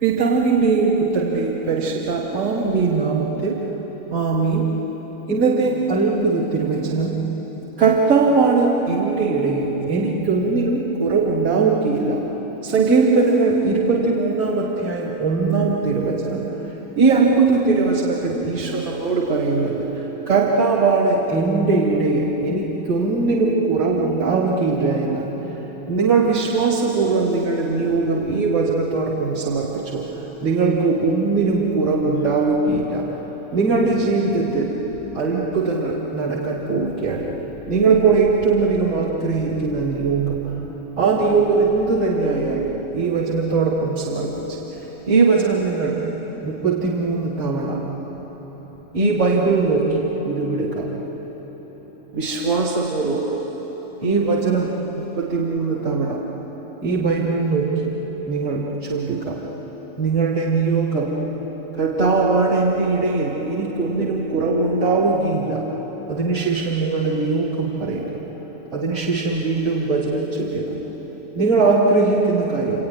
പിതാവിന്റെയും പുത്രന്റെയും പരിശുദ്ധാത്മാവിന്റെയും നാമത്തിൽ ആമീൻ. ഇന്നത്തെ അത്ഭുത തിരുവചനം കർത്താവാണ് എന്റെ ഇടയിൽ എനിക്കൊന്നിനും കുറവുണ്ടാവുകയില്ല. സങ്കീർത്തനങ്ങൾ ഇരുപത്തിമൂന്നാം അധ്യായം ഒന്നാം തിരുവചനം. ഈ അത്ഭുത തിരുവചനത്തിൽ ഈശോ നമ്മോട് പറയുന്നത് കർത്താവാണ് എന്റെ ഇടയിൽ എനിക്കൊന്നിനും കുറവുണ്ടാവുകയില്ല എന്ന്. നിങ്ങൾ വിശ്വാസപൂർവം വചനത്തോടൊപ്പം സമർപ്പിച്ചു. നിങ്ങൾക്ക് ഒന്നിനും കുറവുണ്ടാവുകയില്ല. നിങ്ങളുടെ ജീവിതത്തിൽ അത്ഭുതങ്ങൾ നടക്കാൻ പോവുകയാണ്. നിങ്ങളിപ്പോൾ ഏറ്റവും അധികം ആഗ്രഹിക്കുന്ന നിയോഗം. ആ നിയോഗം എന്ത് തന്നെയായാലും ഈ വചനത്തോടൊപ്പം സമർപ്പിച്ച്. ഈ വചനം നിങ്ങൾ മുപ്പത്തിമൂന്ന് തവണ ഈ ബൈബിൾ നോക്കി ഉരുവിടുക. വിശ്വാസപൂർവം ഈ വചനം മുപ്പത്തിമൂന്ന് തവണ ഈ ബൈബിൾ നോക്കി നിങ്ങൾ ചൊല്ലുക നിങ്ങളുടെ നിയോഗം കർത്താവാണ് എന്റെ ഇടയിൽ. എനിക്കൊന്നിനും കുറവുണ്ടാവുകയില്ല. അതിനുശേഷം നിങ്ങളുടെ നിയോഗം പറയുക. അതിനുശേഷം വീണ്ടും വചനം ചൊല്ലുക. നിങ്ങൾ ആഗ്രഹിക്കുന്ന കാര്യം